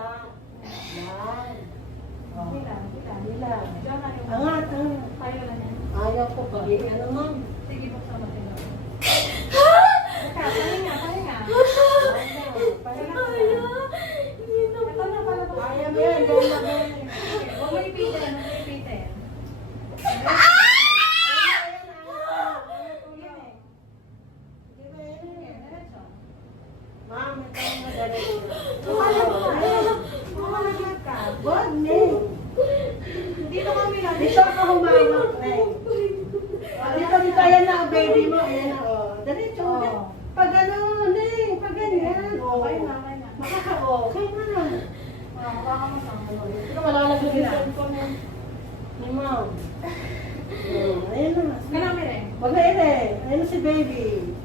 bata. Yan. Oh. Bilang. Bilang. Diyan na yung... Angat, angat. Tayo na yan. Ayaw ko pa. Ano ma'am? Sige, buksan mo sila. Pahinga. Ayaw mo yan. Yan na ba? Huwag mo ipitin. Ma'am, ito ang madali. Wag, Neng. Dito kami lang. Dito ka humawak, Neng. Dito, ayan na ang baby mo. Ayan na, oh. Diretso. Oh. Pag ano, Neng, pag ganyan. Okay na. Makaka-okay na. Baka masama. Ito malalagay yung cellphone mo. Ni ma'am. Ayan na. Ganami rin. Wag na ere. Ayan na si baby.